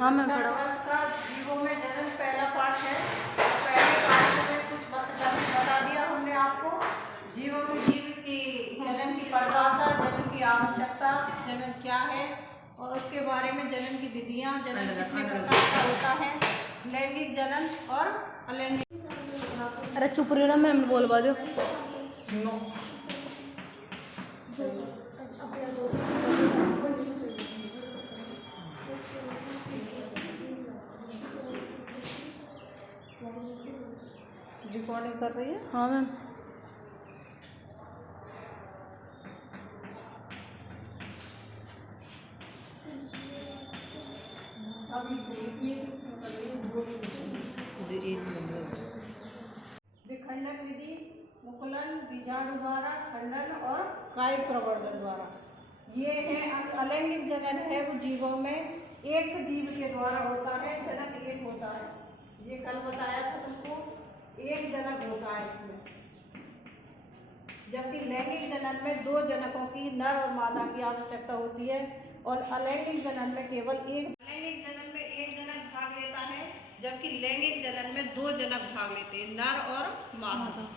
हाँ मैं अच्छा, पढ़ा। का जीवों में जन्म पहला पाठ है। पहले पाठ में कुछ बता दिया हमने आपको। जीवों में जीव की जन्म की परिभाषा, जन्म की आवश्यकता, जन्म क्या है और उसके बारे में जन्म की विधियां, जन्म कितने प्रकार का होता है, लैंगिक जन्म और अलैंगिक। अरे चुप रही ना, मैम बोलवा दो। सुनो, रिकॉर्डिंग कर रही है। हाँ मैम। विखंडन विधि मुकुलन, बीजाणु द्वारा खंडन और कायिक प्रवर्धन द्वारा। ये है अलैंगिक जनन है, वो जीवों में एक जीव के द्वारा होता है, जनक एक होता है। ये कल बताया था तुमको, एक जनक होता है इसमें। जबकि लैंगिक जनन में दो जनकों की, नर और मादा की आवश्यकता होती है और अलैंगिक जनन में केवल एक। लैंगिक जनन में एक जनक भाग लेता है, जबकि लैंगिक जनन में दो जनक भाग लेते हैं, नर और मादा।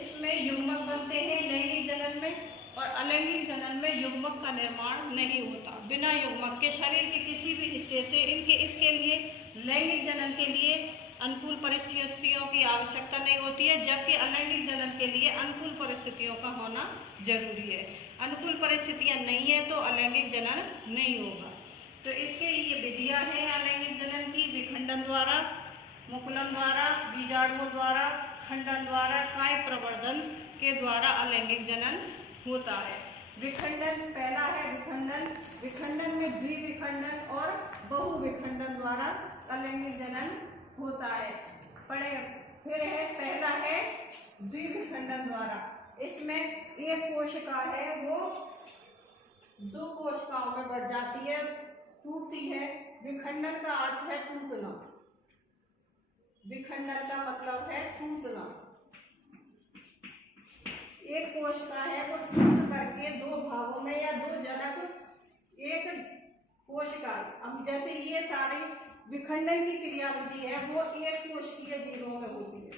इसमें युग्मक बनते हैं लैंगिक जनन में, और अलैंगिक जनन में युग्मक का निर्माण नहीं होता। बिना युग्मक के शरीर के किसी भी हिस्से से इसके लिए लैंगिक जनन के लिए अनुकूल परिस्थितियों की आवश्यकता नहीं होती है, जबकि अलैंगिक जनन के लिए अनुकूल परिस्थितियों का होना जरूरी है। अनुकूल परिस्थितियां नहीं है तो अलैंगिक जनन नहीं होगा। तो इसके ये विधियां हैं अलैंगिक जनन की: विखंडन द्वारा, मुकुलन द्वारा, बीजाणुओं द्वारा, खंडन द्वारा, कायिक प्रवर्धन के द्वारा अलैंगिक जनन होता है। विखंडन पहला है विखंडन। विखंडन में द्विविखंडन और बहुविखंडन द्वारा अलैंगिक जनन होता है। पढ़े फिर है, पहला है द्विविखंडन द्वारा। इसमें एक कोशिका है वो दो कोशिकाओं में बढ़ जाती है, टूटती है। विखंडन का अर्थ है टूटना। विखंडन का मतलब है टूटना। एक कोशिका है वो टूट करके दो भागों में या दो जनक एक कोशिका, अब जैसे ये सारी विखंडन की क्रियाविधि है वो एक कोशिकीय जीवों में होती है,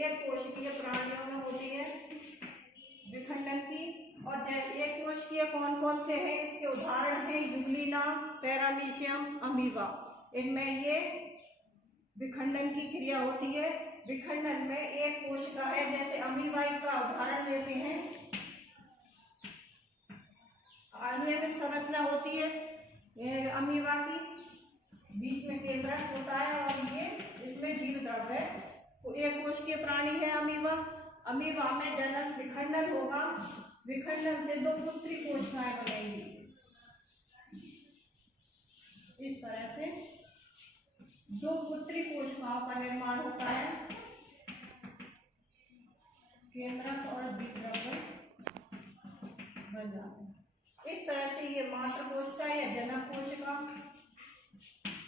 एक कोशिकीय प्राणियों में होती है विखंडन की। और एक कोशिकीय कौन कौन से हैं, इसके उदाहरण हैं यूग्लिना, पैरामीशियम, अमीबा। इनमें ये विखंडन की क्रिया होती है। विखंडन में एक कोशिका है, जैसे अमीबा का उदाहरण लेते हैं। अनियमित संरचना होती है अमीबा की, बीच में केंद्रक होता है और ये इसमें जीव द्रव्य है। तो एक कोशिकीय प्राणी है अमीबा। अमीबा में जनन विखंडन होगा। विखंडन से दो पुत्री कोशिकाएं बनेंगी। इस तरह से दो पुत्री कोशिकाओं का निर्माण होता है, केंद्रक और द्विद्रव्य बन जाते हैं। इस तरह से ये मात्र कोशिका या जनक कोशिका,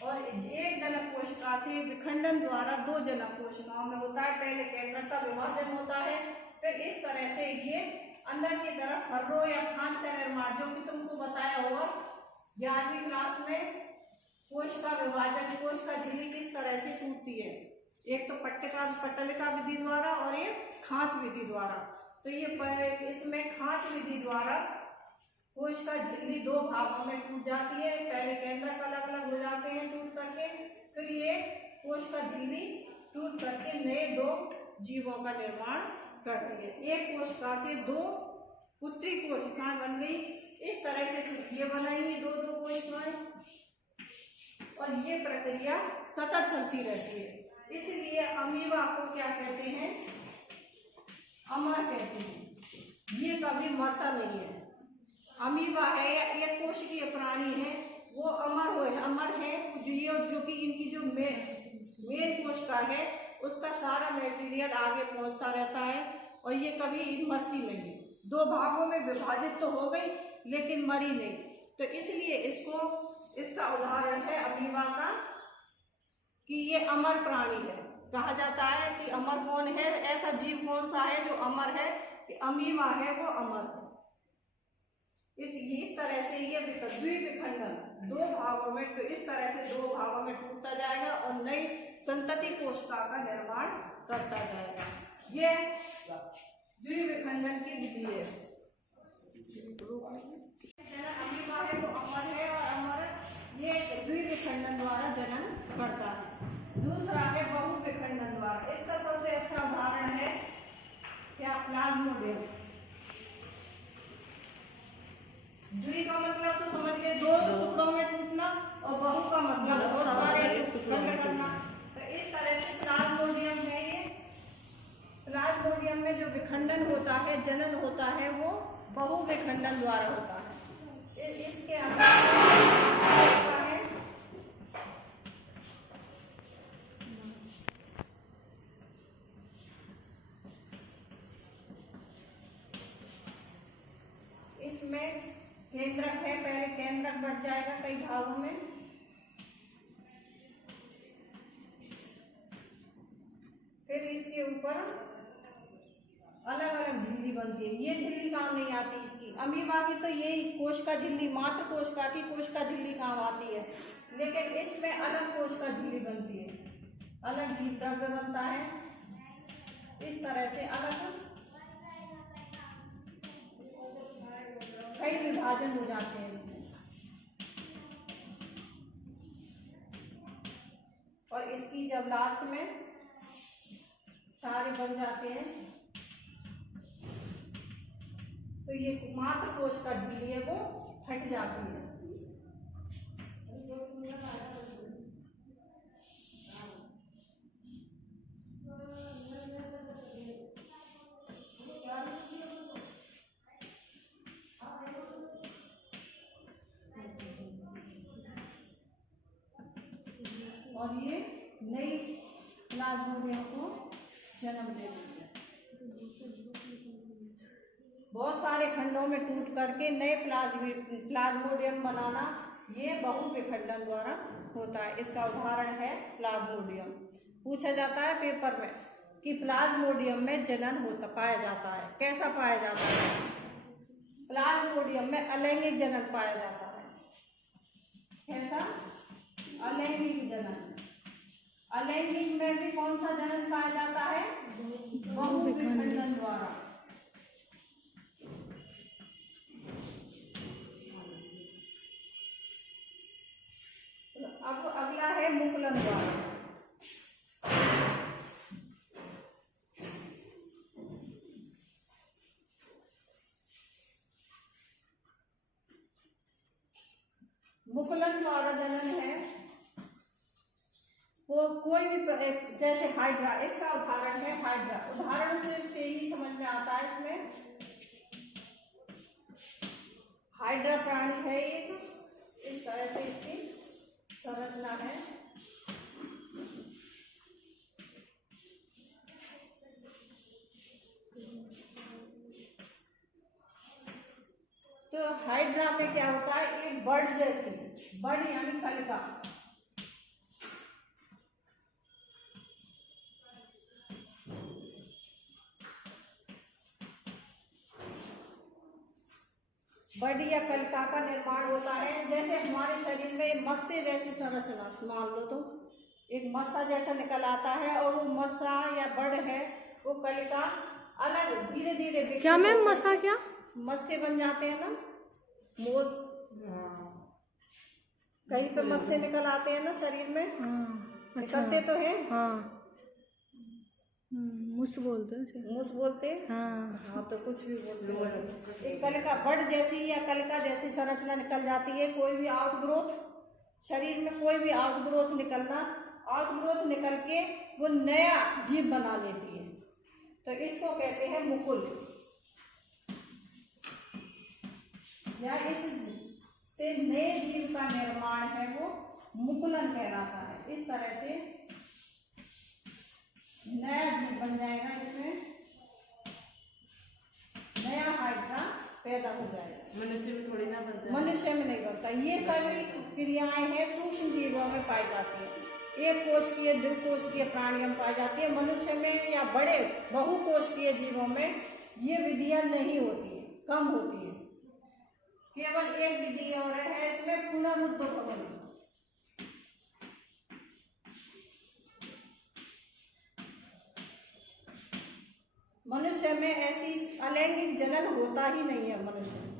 और एक जनक कोशिका से विखंडन द्वारा दो जनक कोशिकाओं में होता है। पहले केंद्रक का विभाजन होता है, फिर इस तरह से ये अंदर की तरफ फर्रो या खांच का निर्माण, जो कि तुमको बताया होगा 11वीं क्लास में। कोशिका विभाजन, कोशिका झिल्ली किस तरह से टूटती है, एक तो पट्टिका विधि द्वारा और एक खांच विधि द्वारा। तो ये इसमें खांच विधि द्वारा कोशिका झिल्ली दो भागों में टूट जाती है। पहले केंद्रक अलग अलग हो जाते हैं टूट करके, फिर ये कोशिका झिल्ली टूट करके नए दो जीवों का निर्माण करती है। एक कोशिका से दो पुत्री कोशिकाएं बन गई। इस तरह से फिर ये बनाएंगी दो दो कोशिकाएं, और ये प्रक्रिया सतत चलती रहती है। इसलिए अमीबा को क्या कहते हैं, अमर कहते हैं। ये कभी मरता नहीं है। अमीबा है या एक कोशिकीय प्राणी है, वो अमर है। जो कि इनकी जो मेन कोशिका है उसका सारा मटेरियल आगे पहुंचता रहता है और ये कभी मरती नहीं। दो भागों में विभाजित तो हो गई लेकिन मरी नहीं। तो इसलिए इसका उदाहरण है अमीबा का कि ये अमर प्राणी है। कहा जाता है कि अमर कौन है, ऐसा जीव कौन सा है जो अमर है, कि अमीबा है वो अमर है। इस तरह से ये द्विविखंडन दो भागों में, तो इस तरह से दो भागों में टूटता जाएगा और नई संतति कोशिका का निर्माण करता जाएगा। ये द्विविखंडन की विधि है। अमीबा है वो अमर है और अमर ये द्विविखंडन द्वारा जन्म करता है। दूसरा है बहुविखंडन द्वारा। इसका सबसे अच्छा उदाहरण है क्या, प्लाज्मोडियम। द्वि का मतलब तो समझ गए दो टुकड़ों में टूटना, और बहु का मतलब बहुत सारे खंड करना। तो इस तरह से प्लाज्मोडियम है ये। प्लाज्मोडियम में जो विखंडन होता है, जनन होता है, वो बहुविखंडन द्वारा होता है। इसके अंदर होता है इसमें केंद्रक है, पहले केंद्रक बढ़ जाएगा कई भागों में, फिर इसके ऊपर अलग अलग झिल्ली बनती है। ये झिल्ली काम नहीं आती इसकी। अमीबा की तो यही कोशिका झिल्ली, मात्र कोशिका की कोशिका झिल्ली काम आती है, लेकिन इसमें अलग कोशिका झिल्ली बनती है, अलग जीव द्रव्य बनता है। इस तरह से अलग कई विभाजन हो जाते हैं इसमें, और इसकी जब लास्ट में सारे बन जाते हैं तो ये मात्र कोशिका झिल्ली है वो फट जाती है। और ये नई प्लाज्मोडियम को जन्म देती है। बहुत सारे खंडों में टूट करके नए प्लाज्मोडियम बनाना, ये बहुविखंडन द्वारा होता है। इसका उदाहरण है प्लाज्मोडियम। पूछा जाता है पेपर में कि प्लाज्मोडियम में जनन होता पाया जाता है, कैसा पाया जाता है? प्लाज्मोडियम में अलैंगिक जनन पाया जाता है। कैसा? अलैंगिक जनन। अलैंगिक में भी कौन सा जनन पाया जाता है? बहुविखंडन द्वारा। अब अगला है मुकुलन द्वारा। मुकुलन द्वारा जनन है वो कोई भी, जैसे हाइड्रा, इसका उदाहरण है हाइड्रा। उदाहरण से ही समझ में आता है। इसमें हाइड्रा प्राणी है एक, इस तरह से इसकी संरचना है। तो हाइड्रा में क्या होता है, एक बर्ड जैसी, बर्ड यानी कलिका, बर्ड या कलिका का निर्माण होता है। जैसे हमारे शरीर में मत्स्य जैसी संरचना मान लो, तो एक मस्सा जैसा निकल आता है, और वो मस्सा या बर्ड है, वो कलिका अलग धीरे धीरे क्या मैम, मस्सा क्या? मत्स्य बन जाते हैं ना, मोल्स, कहीं पे मत्स्य निकल आते हैं ना शरीर में। अच्छा। निकलते तो हैं। हाँ, मुस बोलते हैं। मुस बोलते हैं। हाँ, तो कुछ भी बोलते हैं। एक कलिका, बर्ड जैसी या कलिका जैसी संरचना निकल जाती है। कोई भी आउटग्रोथ, शरीर में कोई भी आउटग्रोथ निकलना, आउटग्रोथ निकल के वो नया जीव बना लेती है, तो इसको कहते हैं मुकुल, या इस से नए जीव का निर्माण है वो मुकुलन कहलाता है। इस तरह से नया जीव बन जाएगा, इसमें नया हाइड्रा पैदा हो जाएगा। मनुष्य में थोड़ी ना बनता है, मनुष्य में नहीं बनता। ये सभी क्रियाएं हैं सूक्ष्म जीवों में पाई जाती है। एक कोशिकीय, द्विकोशिकीय प्राणियों में पाई जाती है। मनुष्य में या बड़े बहुकोशिकीय जीवों में ये विधियां नहीं होती है, कम होती है। केवल एक विधि और है इसमें, पुनरुद्ध भवन। मनुष्य में ऐसी अलैंगिक जनन होता ही नहीं है। मनुष्य में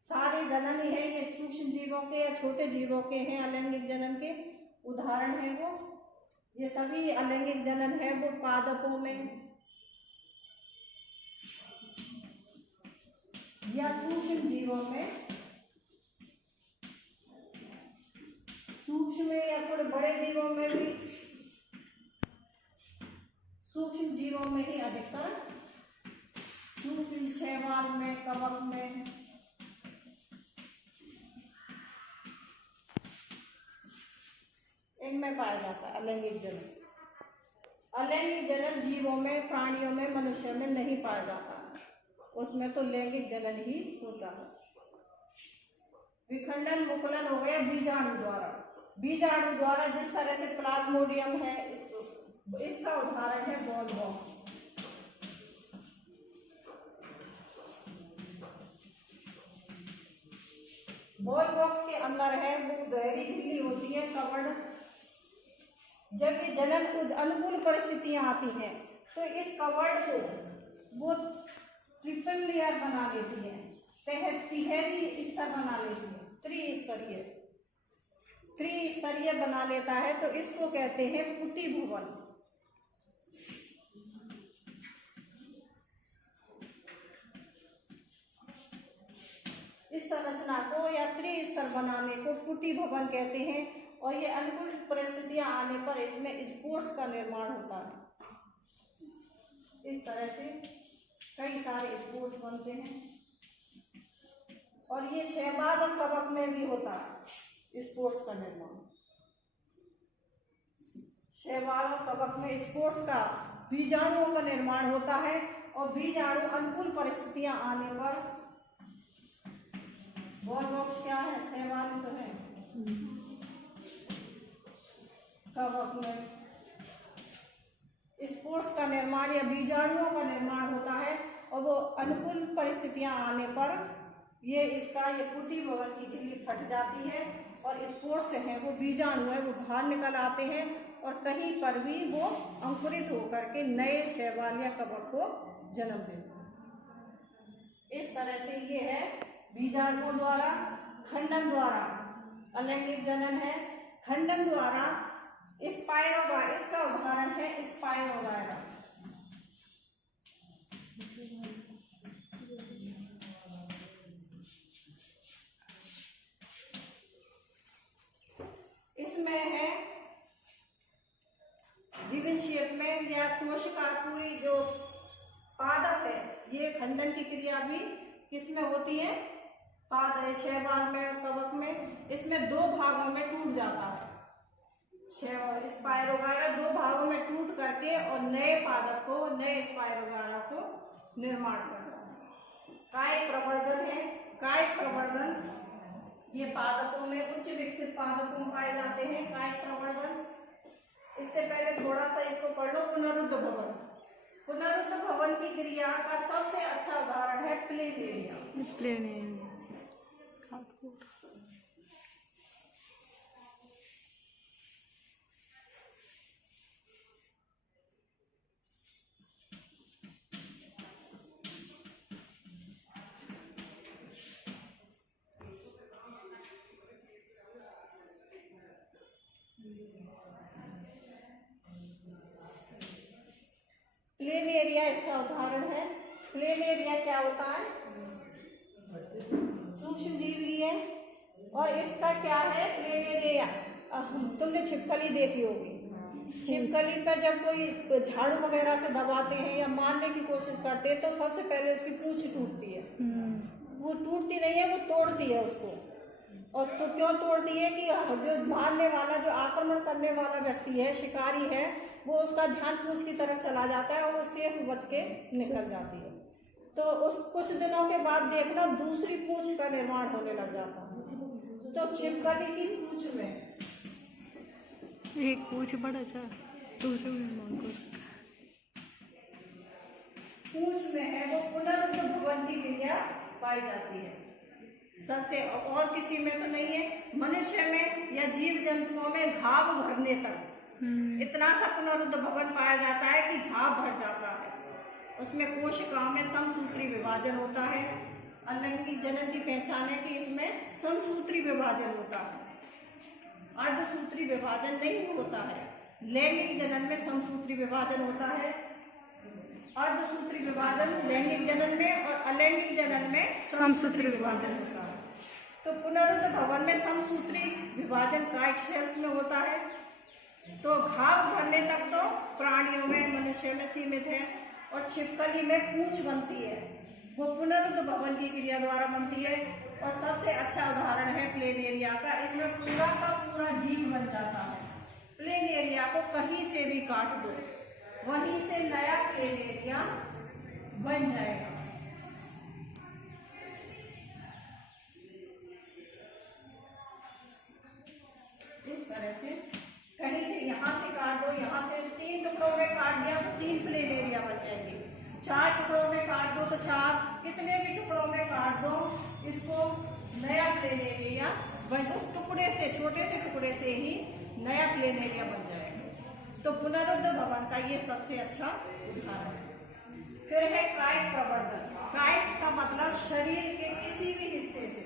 सारे जनन ही है, ये सूक्ष्म जीवों के या छोटे जीवों के हैं अलैंगिक जनन के उदाहरण है वो। ये सभी अलैंगिक जनन है वो पादपों में या सूक्ष्म जीवों में, सूक्ष्म में या थोड़े बड़े जीवों में भी, सूक्ष्म जीवों में ही अधिकतर, सूक्ष्म शैवाल में, कवक में, इनमें पाया जाता है अलैंगिक जनन। अलैंगिक जनन जीवों में, प्राणियों में, मनुष्य में नहीं पाया जाता है, उसमें तो लैंगिक जनन ही होता है। विखंडन मुकुलन हो गया बीजाणु द्वारा। बीजाणु द्वारा जिस तरह से प्लाज्मोडियम है, इसका उदाहरण है बॉल बॉक्स। बॉल बॉक्स के अंदर है वो गहरी झिल्ली होती है, कवर्ड। जब ये जनन अनुकूल परिस्थितियां आती हैं तो इस कवर्ड को वो ट्रिपल लेयर बना लेती है, तिहरी स्तर बना लेती है, त्रिस्तरीय बना लेता है। तो इसको कहते हैं पुटी भवन। इस संरचना को या त्रिस्तर बनाने को पुटी भवन कहते हैं। और ये अनुकूल परिस्थितियां आने पर इसमें स्पोर्स का निर्माण होता है। इस तरह से कई सारे स्पोर्स बनते हैं। और ये शैवाल और कवक में भी होता है स्पोर्स का निर्माण। शैवाल और कवक में स्पोर्स का, बीजाणुओं का निर्माण होता है। और बीजाणु अनुकूल परिस्थितियां आने पर, बॉल बॉक्स क्या है, शैवाल तो है, कवक में स्पोर्स का निर्माण या बीजाणुओं का निर्माण होता है। और वो अनुकूल परिस्थितियां आने पर ये पुटी भवन की झिल्ली फट जाती है और स्पोर्स है वो बीजाणु है वो बाहर निकल आते हैं और कहीं पर भी वो अंकुरित होकर के नए शैवाल या कवक को जन्म देते हैं। इस तरह से ये है बीजाणुओं द्वारा। खंडन द्वारा अलैंगिक जनन है। खंडन द्वारा स्पाइरोगायरा, इसका उदाहरण है स्पाइरोगायरा। इसमें है रिबन शेप में या कोशिका पूरी जो पादप है, ये खंडन की क्रिया भी किसमें होती है, पाद शैवाल में, कवक में। इसमें दो भागों में टूट जाता है। स्पाइरोगायरा दो भागों में टूट करके और नए पादप को, नए स्पाइरोगायरा को निर्माण करता है। कायिक प्रवर्धन है। कायिक प्रवर्धन ये पादपों में, उच्च विकसित पादपों में पाए जाते हैं कायिक प्रवर्धन। इससे पहले थोड़ा सा इसको पढ़ लो, पुनरुद्ध भवन। पुनरुद्ध भवन की क्रिया का सबसे अच्छा उदाहरण है प्लेनेरिया। प्लेनेरिया इसका उदाहरण है। प्लेनेरिया क्या होता है, सूक्ष्म जीव लिए। और इसका क्या है प्लेनेरिया, तुमने छिपकली देखी होगी। छिपकली पर जब कोई झाड़ू वगैरह से दबाते हैं या मारने की कोशिश करते हैं तो सबसे पहले उसकी पूंछ टूटती है। वो टूटती नहीं है, वो तोड़ती है उसको। और तो क्यों तोड़ती है कि जो मारने वाला, जो आक्रमण करने वाला व्यक्ति है, शिकारी है, वो उसका ध्यान पूंछ की तरफ चला जाता है और वो सेफ बच के निकल जाती है। तो उस कुछ दिनों के बाद देखना दूसरी पूंछ का निर्माण होने लग जाता है। तो छिपकली की पूंछ में एक पूंछ बड़ा अच्छा, दूसरे निर्माण को पूंछ में है वो पुनरुद्ध भवन की क्रिया पाई जाती है। सबसे, और किसी में तो नहीं है। मनुष्य में या जीव जंतुओं में घाव भरने तक इतना सा पुनरुद्ध भवन पाया जाता है कि घाव भर जाता है। उसमें कोशिकाओं में समसूत्री विभाजन होता है। अलैंगिक जनन की पहचान है कि इसमें समसूत्री विभाजन होता है, अर्धसूत्री विभाजन नहीं होता है। लैंगिक जनन में समसूत्री विभाजन होता है, अर्धसूत्री विभाजन लैंगिक जनन में और अलैंगिक जनन में समसूत्री विभाजन होता है। तो पुनरुद्ध भवन में समसूत्री विभाजन कायिक सेल्स में होता है। तो घाव भरने तक तो प्राणियों में, मनुष्य में सीमित है। और छिपकली में पूंछ बनती है, वो पुनरुद्ध भवन की क्रिया द्वारा बनती है। और सबसे अच्छा उदाहरण है प्लेनेरिया का, इसमें पूरा का पूरा जीव बन जाता है। प्लेनेरिया को कहीं से भी काट दो, वहीं से नया प्लेनेरिया बन जाएगा। इस तरह से कहीं से, यहाँ से काट दो, यहाँ से 3 टुकड़ों में काट दिया तो 3 प्लेनेरिया बन जाएंगे। 4 टुकड़ों में काट दो तो 4, कितने भी टुकड़ों में काट दो, इसको नया प्लेनेरिया उस टुकड़े से, छोटे से टुकड़े से ही नया प्लेनेरिया बन जाएगा। तो पुनरुद्ध भवन का ये सबसे अच्छा उदाहरण है। फिर है कायिक प्रवर्धन। कायिक का मतलब शरीर के किसी भी हिस्से से।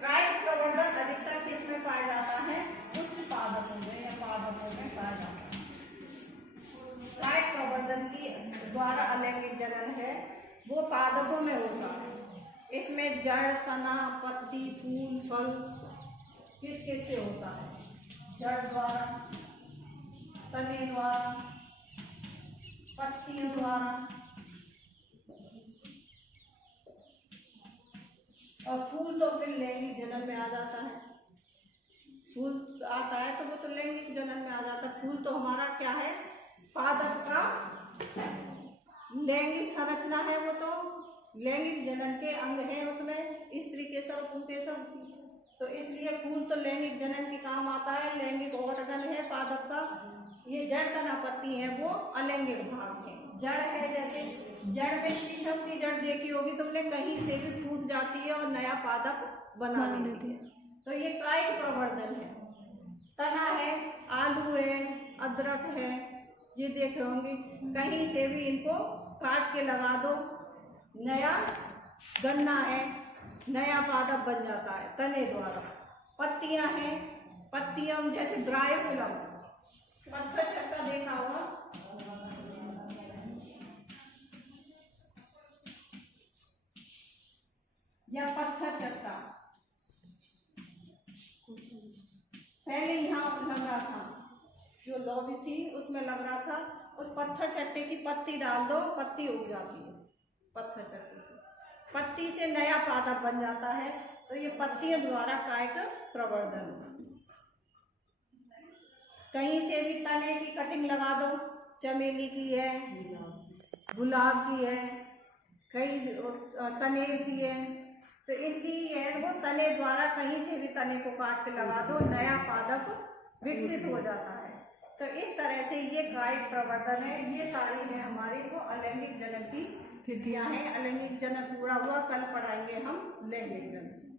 कायिक प्रवर्धन अधिकतर किसमें पाया जाता है? उच्च पादपों में या पादपों में पाया जाता है। कायिक प्रवर्धन की द्वारा अलैंगिक जनन है वो पादपों में होता है। इसमें जड़, तना, पत्ती, फूल, फल किस किस से होता है? जड़ द्वारा, तने द्वारा, पत्तियों द्वारा और फूल तो फिर लैंगिक जनन में आ जाता है। फूल आता है तो वो तो लैंगिक जनन में आ जाता है। फूल तो हमारा क्या है? पादप का लैंगिक संरचना है, वो तो लैंगिक जनन के अंग है। उसमें स्त्री केसर, पुंकेसर, तो इसलिए फूल तो लैंगिक जनन के काम आता है। लैंगिक ऑर्गन है पादप का। ये जड़, तना, पत्ती है वो अलैंगिक भाग है। जड़ है, जैसे जड़ में शीशम की जड़ देखी होगी तुमने, कहीं से भी फूट जाती है और नया पादप बना लेती है। तो ये कायिक प्रवर्धन है। तना है, आलू है, अदरक है, ये देखे होंगे, कहीं से भी इनको काट के लगा दो, नया गन्ना है, नया पादप बन जाता है तने द्वारा। पत्तियां हैं, पत्तियां जैसे ब्रायोफिलम, पत्थर चट्टा देखा होगा, या पत्थर चट्टा पहले यहाँ लग रहा था, जो लौबी थी उसमें लग रहा था। उस पत्थर चट्टे की पत्ती डाल दो, पत्ती उग जाती है। पत्थर चट्टे की पत्ती से नया पादप बन जाता है। तो ये पत्तियों द्वारा कायिक प्रवर्धन। कहीं से भी तने की कटिंग लगा दो, चमेली की है, गुलाब की है, कई कनेर की है, तो इनकी है वो तने द्वारा कहीं से भी तने को काट के लगा दो, नया पादप विकसित हो जाता है। तो इस तरह से ये कायिक प्रवर्धन है। ये सारी है हमारी वो अलैंगिक जनन की विधियां हैं। अलैंगिक जनन पूरा हुआ, कल पढ़ाएंगे हम लैंगिक जनन।